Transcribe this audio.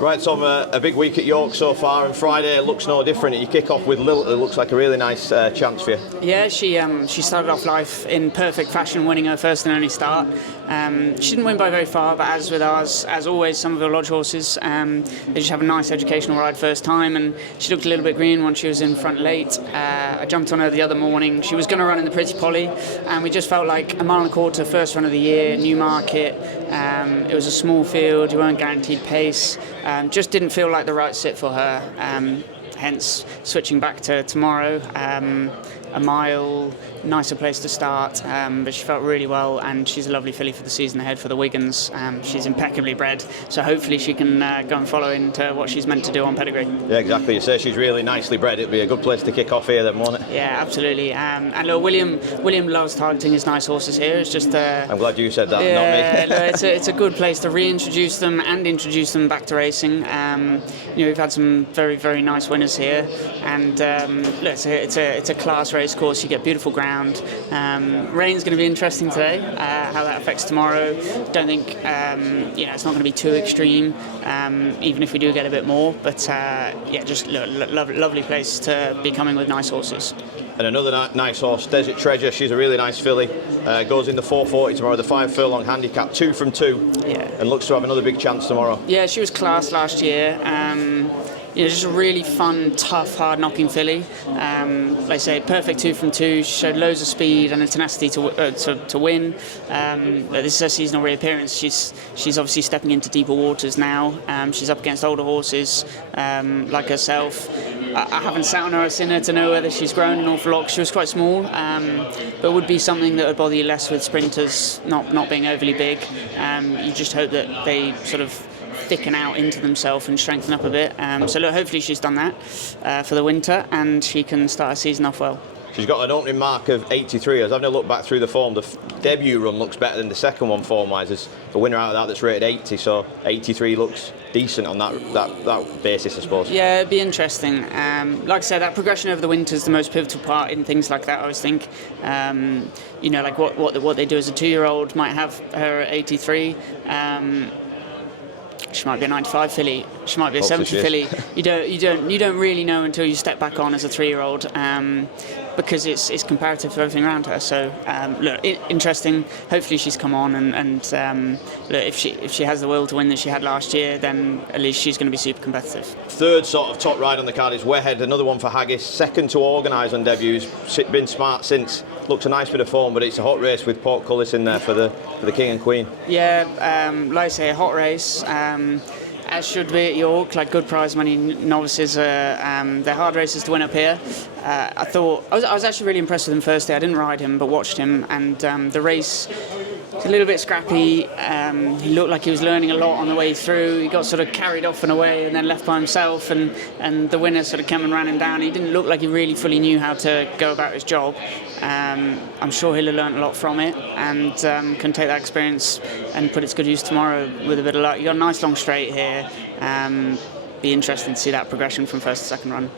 Right, Tom, a big week at York so far, and Friday looks no different. You kick off with Lil, it looks like a really nice chance for you. Yeah, she started off life in perfect fashion, winning her first and only start. She didn't win by very far, but as with ours, as always, some of the lodge horses, they just have a nice educational ride first time, and she looked a little bit green once she was in front late. I jumped on her the other morning. She was going to run in the Pretty Polly, and we just felt like a mile and a quarter, first run of the year, new market. It was a small field, you weren't guaranteed pace. Just didn't feel like the right sit for her. Hence switching back to tomorrow. A mile, nicer place to start, but she felt really well, and she's a lovely filly for the season ahead for the Wiggins. She's impeccably bred, so hopefully she can go and follow into what she's meant to do on pedigree. Yeah, exactly. You say she's really nicely bred. It'd be a good place to kick off here then, won't it? Yeah, absolutely. And look, William loves targeting his nice horses here. It's just I'm glad you said that, yeah, not me. Look, it's a good place to reintroduce them and introduce them back to racing. We've had some very, very nice winners here, and look, it's a class race course. You get beautiful ground. Rain's going to be interesting today. How that affects tomorrow, don't think it's not going to be too extreme. Even if we do get a bit more, but just lovely place to be coming with nice horses. And another nice horse, Desert Treasure. She's a really nice filly. Goes in the 440 tomorrow, the 5 furlong handicap, 2 from 2, and looks to have another big chance tomorrow. Yeah, she was class last year. Just a really fun, tough, hard-knocking filly. Like I say, perfect 2 from 2. She showed loads of speed and a tenacity to win. This is her seasonal reappearance. She's obviously stepping into deeper waters now. She's up against older horses like herself. I haven't sat on her or seen her to know whether she's grown an awful lot. She was quite small, but would be something that would bother you less with sprinters not being overly big. You just hope that they sort of thicken out into themselves and strengthen up a bit. So look, hopefully she's done that for the winter, and she can start her season off well. She's got an opening mark of 83. I was having a look back through the form. The debut run looks better than the second one form-wise. There's a winner out of that's rated 80, so 83 looks decent on that basis, I suppose. Yeah, it'd be interesting. Like I said, that progression over the winter is the most pivotal part in things like that, I always think. Like what they do as a 2-year-old might have her at 83. She might be a 95 filly. She might be a 70 filly. You don't really know until you step back on as a 3-year-old, because it's comparative to everything around her. So look, interesting. Hopefully she's come on, and look, if she has the will to win that she had last year, then at least she's going to be super competitive. Third sort of top ride on the card is Wehead, another one for Haggis. Second to organise on debuts. Been smart since. Looks a nice bit of form, but it's a hot race with portcullis in there for the King and Queen. Yeah, like I say, a hot race. As should be at York, like good prize money novices. They're hard races to win up here. I was actually really impressed with him first day. I didn't ride him, but watched him, and the race was a little bit scrappy. He looked like he was learning a lot on the way through. He got sort of carried off and away, and then left by himself. And the winner sort of came and ran him down. He didn't look like he really fully knew how to go about his job. I'm sure he'll have learnt a lot from it, and can take that experience and put it to good use tomorrow with a bit of luck. You got a nice long straight here. Be interesting to see that progression from first to second run.